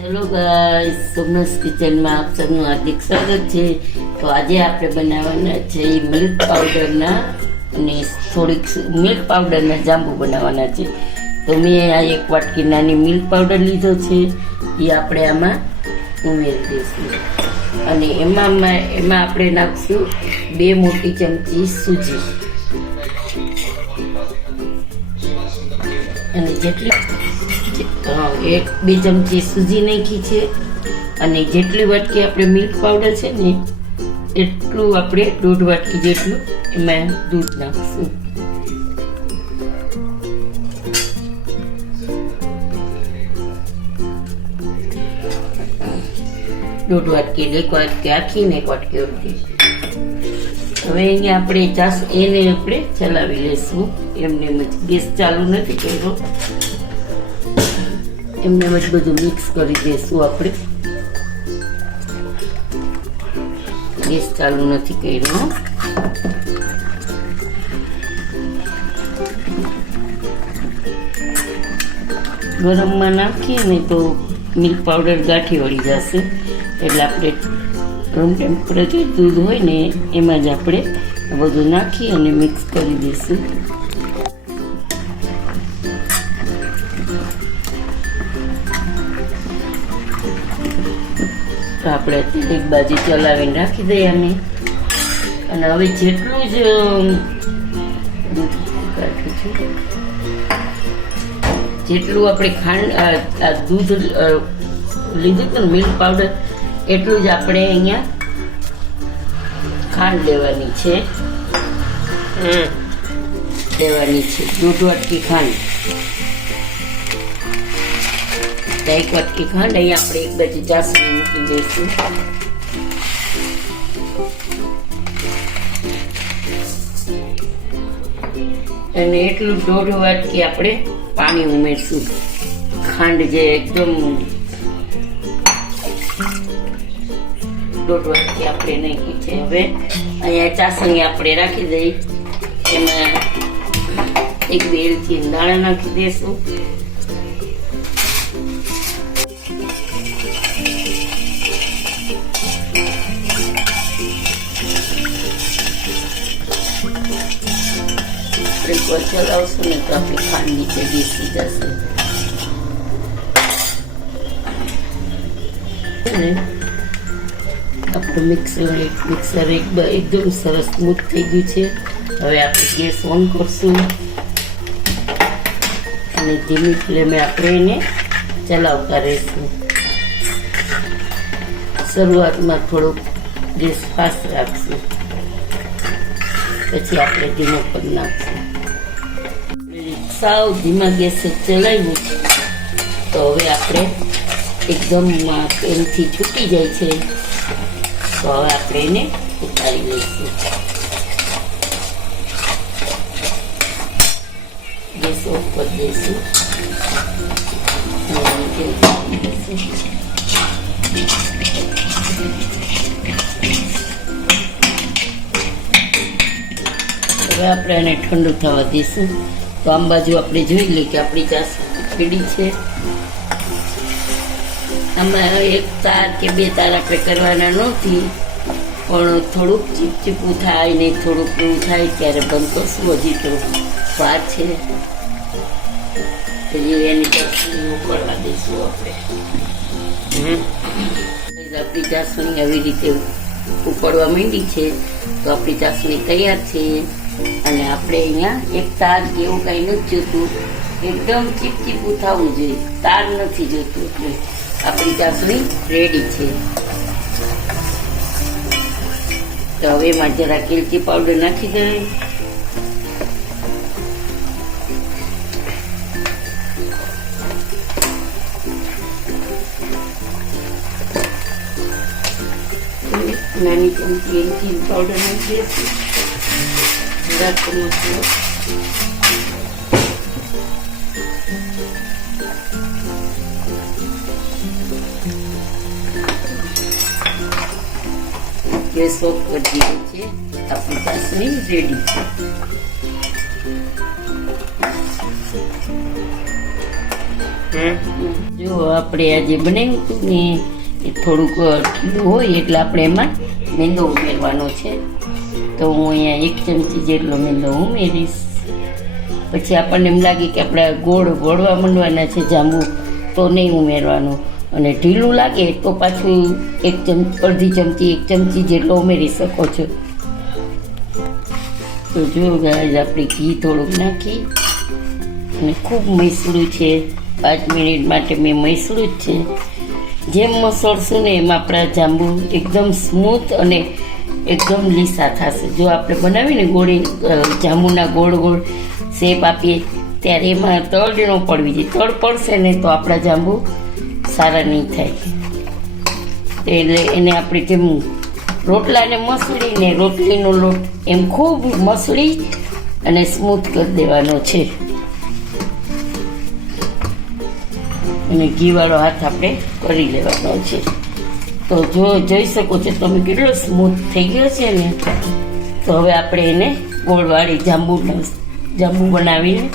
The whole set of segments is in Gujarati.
હેલો ગાઈસ સોમનાથ કિચનમાં આપ સૌનું હાર્દિક સ્વાગત છે. તો આજે આપણે બનાવવાના છે મિલ્ક પાવડરના અને થોડીક મિલ્ક પાવડરના જાંબુ બનાવવાના છે. તો મેં આ એક વાટકી નાની મિલ્ક પાવડર લીધો છે. એ આપણે આમાં ઉમેરી દઈશું. અને એમાં એમાં આપણે નાખશું બે મોટી ચમચી સૂજી. અને જેટલી એક, બે ચમચી સૂજી નાખી છે. અને જેટલી વાટકી આપણે મિલ્ક પાવડર છે ને, એટલું આપણે દોઢ વાટકી જેટલું એમાં દૂધ નાખશું. દોઢ વાટકી એટલે એક વાટકી આખીને એક વાટકી અડધી. હવે અહીંયા આપણે ચાસ, એને આપણે ચલાવી લેશું. એમને ગેસ ચાલુ નથી કર્યો. એમને એમ જ બધું મિક્સ કરી દઈશું આપણે. ગેસ ચાલુ નથી કર્યો. ગરમમાં નાખીએ ને તો મિલ્ક પાવડર ગાંઠી વળી જશે. એટલે આપણે રૂમ ટેમ્પરેચર દૂધ હોય ને એમાં જ આપણે બધું નાખી અને મિક્સ કરી દઈશું તો આપણે એક બાજુ ચલાવીને રાખી દઈએ આને અને હવે જેટલું જ જેટલું આપણે ખાંડ આ આ દૂધ લીધું હતું ને મિલ્ક પાવડર એટલું જ આપણે અહીંયા ખાંડ લેવાની છે. લેવાની છે. દોઢ વાટકી ખાંડ. તો એક વાટકી ખાંડ અહીંયા આપણે એક બાજુ ચાસણી મૂકી દઈશું. અને એટલું દોઢ વાટકી આપણે પાણી ઉમેરશું. ખાંડ જે એકદમ દોઢ વાટકી આપણે નાખી છે હવે. અહીંયા ચાસણી આપણે રાખી દઈ એમાં એક બે એલચી દાણા નાખી દઈશું. આપણે કોઈ ને તો ખાંડ નીચે બેસી જશે આપણું મિક્સર મિક્સર એક એકદમ સરસ સ્મૂથ થઈ ગયું છે હવે આપણે ગેસ ઓન કરશું અને ધીમી ફ્લેમે આપણે એને ચલાવતા રહીશું શરૂઆતમાં થોડુંક ગેસ ફાસ્ટ રાખશું પછી આપણે ધીમો પર નાખશું સાવ ધીમા ગેસે ચલાવ્યું છે. તો હવે આપણે એકદમ તેલથી છૂટી જાય છે. તો હવે આપણે એને ઉતારી લઈશું. ગેસ ઓફ કરી દઈશું. હવે આપણે એને ઠંડુ થવા દઈશું. તો આમ બાજુ આપણે જોઈ લઈએ કે આપણી ચાસ પીડી છે. આમાં એક તાર કે બે તાર આપણે કરવાના નથી પણ થોડુંક ચીપચીપું થાય ને થોડુંક એવું થાય ત્યારે બંધ કરશું હજી તો વાર છે. પછી એની ચાસણી ઉકળવા દઈશું આપણે. આપણી ચાસણી આવી રીતે ઉકળવા માંડી છે તો આપણી ચાસણી તૈયાર છે. અને આપણે અહીંયા એક તાર જેવું કઈ નથી જોતું. એકદમ ચીપચીપું થવું જોઈએ. તાર નથી જોતું એટલે આપણી ચાસણી રેડી છે. તો હવે એમાં જરા કેલચી પાવડર નાખી દે નાની ચમચી એલચી પાવડર નાખી દઈશું મસાલો ગેસ ઓફ કરી છે આપણી રેડી છે જો આપણે આજે બનાવ્યું ને, એ થોડુંક ઠંડુ હોય એટલે આપણે એમાં મેંદો ઉમેરવાનો છે. તો હું અહીંયા એક ચમચી જેટલો મેંદો ઉમેરીશ. પછી આપણને એમ લાગે કે આપણે ગોળ ગોળવા માંડવાના છે જાંબુ, તો નહીં ઉમેરવાનું. અને ઢીલું લાગે તો પાછું એક ચમ, અડધી ચમચી, એક ચમચી જેટલો ઉમેરી શકો છો. તો જો આપણે ઘી થોડુંક નાખી. અને ખૂબ મૈસળું છે. પાંચ મિનિટ માટે મેં મૈસળું જ છે. જેમ મસળશું ને એમ આપણા જાંબુ એકદમ સ્મૂથ અને એકદમ લીસા થશે જો આપણે બનાવીને ગોળી જાંબુના ગોળ ગોળ શેપ આપીએ, ત્યારે એમાં તળ ન પડવી જોઈએ. તળ પડશે ને તો આપણા જાંબુ સારા નહીં થાય. એટલે એને આપણે જેમ રોટલાને મસળીને રોટલીનો લોટ એમ ખૂબ મસળી અને સ્મૂથ કરી દેવાનો છે. અને ઘીવાળો હાથ આપણે કરી લેવાનો છે. તો જો જોઈ શકો છો તમે કેટલો સ્મૂથ થઈ ગયો છે ને. તો હવે આપણે એને ગોળવાળી જાંબુ જાંબુ બનાવીને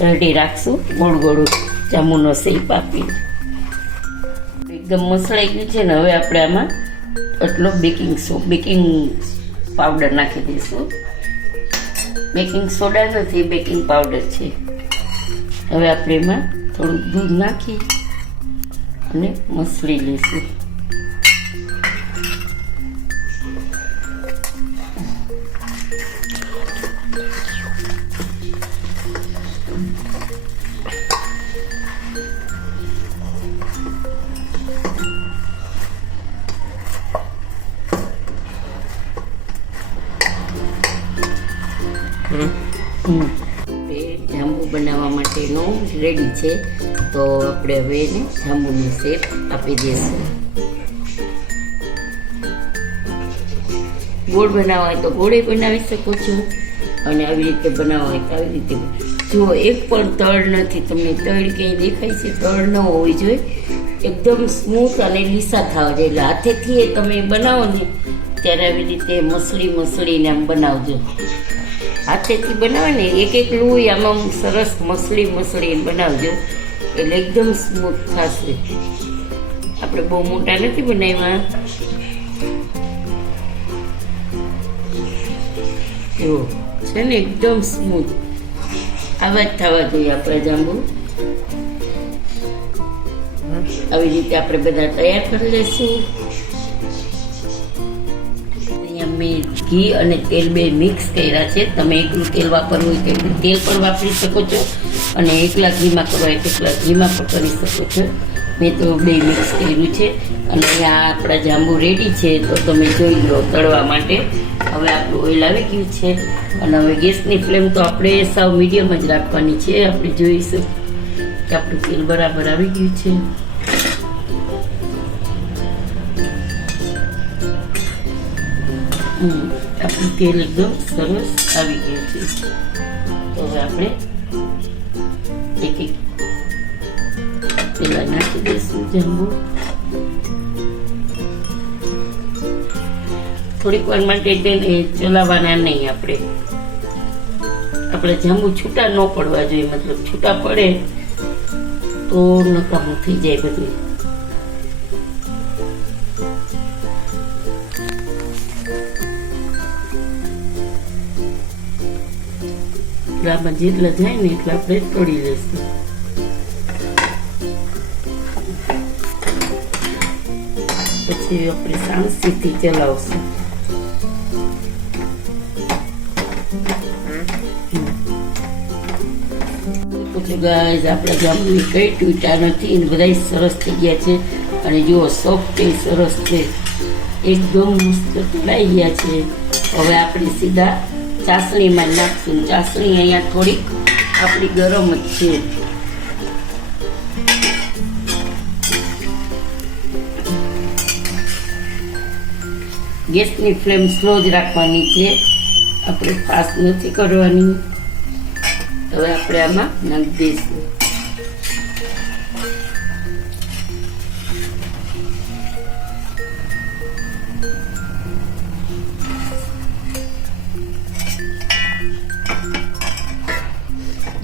રેડી રાખશું. ગોળ ગોળ જાંબુનો શેપ આપીને. એકદમ મસળાઈ ગયું છે ને, હવે આપણે આમાં આટલો બેકિંગ સો, બેકિંગ પાવડર નાખી દઈશું. બેકિંગ સોડા નથી, બેકિંગ પાવડર છે. હવે આપણે એમાં થોડુંક દૂધ નાખી અને મસળી લઈશું. માટેનું રેડી છે. તો આપણે હવે એને જાંબુની શેપ આપી દઈશું. ગોળ બનાવવા હોય તો ગોળે બનાવી શકો છો. અને આવી રીતે બનાવવા હોય તો આવી રીતે જો એક પણ તળ નથી, તમને તળ ક્યાંય દેખાય છે, તળ ન હોવી જોઈએ. એકદમ સ્મૂથ અને લીસા થવા જોઈએ. એટલે હાથેથી એ તમે બનાવો ને, ત્યારે આવી રીતે મસળી મસળીને આમ બનાવજો. હાથેથી બનાવે ને એક એક લુઈ આમાં સરસ મસળી મસળી બનાવજો. એટલે એકદમ સ્મૂથ થશે. આપણે બહુ મોટા નથી બનાવ્યા. જુઓ છે ને એકદમ સ્મૂથ આવા જ થવા જોઈએ આપણા જાંબુ. આવી રીતે આપણે બધા તૈયાર કરી લઈશું મેં ઘી અને તેલ બે મિક્સ કર્યા છે. તમે એકલું તેલ વાપરવું હોય તો તેલ પણ વાપરી શકો છો અને એકલા ઘીમાં કરવા હોય એકલા ઘીમાં પણ કરી શકો છો. મેં તો બે મિક્સ કર્યું છે અને આ આપણા જાંબુ રેડી છે તો તમે જોઈ લો તળવા માટે. હવે આપણું ઓઇલ આવી ગયું છે અને હવે ગેસની ફ્લેમ તો આપણે સાવ મીડિયમ જ રાખવાની છે. આપણે જોઈશું કે આપણું તેલ બરાબર આવી ગયું છે. આપણું તેલ એકદમ સરસ આવી ગયું છે. તો હવે આપણે એક એક પેલા નાખી દઈશું જાંબુ. થોડીક વાર માટે તેને ચલાવવાના નહીં આપણે. આપણે જાંબુ છૂટા ન પડવા જોઈએ, મતલબ છૂટા પડે તો નકામું થઈ જાય બધું. એટલે આમાં જેટલા જાય ને એટલા આપણે તોડી લેશું પછી આપણે શાંતિથી ચલાવશું પૂછો ગાઈઝ આપણા કઈ તૂટા નથી બધા સરસ થઈ ગયા છે અને જુઓ સોફ્ટ સરસ છે એકદમ મસ્ત તળાઈ ગયા છે હવે આપણે સીધા ચાસણીમાં નાખશું ચાસણી અહીંયા થોડીક આપણી ગરમ જ છે. ગેસની ફ્લેમ સ્લો જ રાખવાની છે. આપણે ફાસ્ટ નથી કરવાની. હવે આપણે આમાં નાખી દઈશું.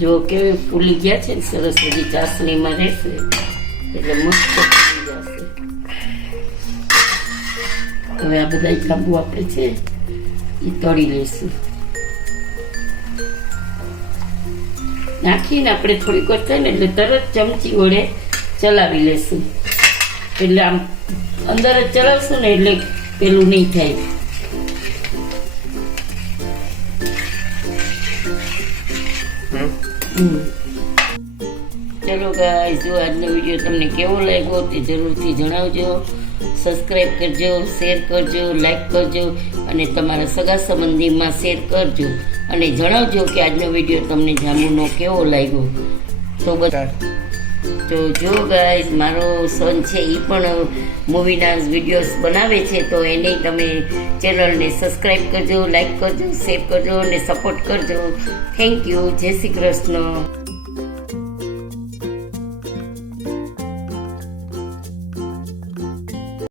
જો કેવી ફૂલી ગયા છે ને સરસ બધી ચાસણીમાં રહેશે એટલે મસ્ત હવે આ બધા જાંબુ આપણે છે એ તળી લઈશું નાખીને આપણે થોડીક વાર થાય ને એટલે તરત ચમચી વડે ચલાવી લેશું એટલે આમ અંદર જ ચલાવશું ને એટલે પેલું નહીં થાય ગાઈસ જો આજનો વીડિયો તમને કેવો લાગ્યો તે જરૂરથી જણાવજો. સબસ્ક્રાઈબ કરજો શેર કરજો લાઈક કરજો અને તમારા સગા સંબંધીમાં શેર કરજો. અને જણાવજો કે આજનો વીડિયો તમને જાંબુનો કેવો લાગ્યો. તો બધા તો જો ગાઈઝ મારો સન છે એ પણ મૂવીના વિડીયોઝ બનાવે છે તો એને તમે ચેનલને સબસ્ક્રાઈબ કરજો લાઈક કરજો શેર કરજો અને સપોર્ટ કરજો. થેન્ક યુ જય શ્રી કૃષ્ણ.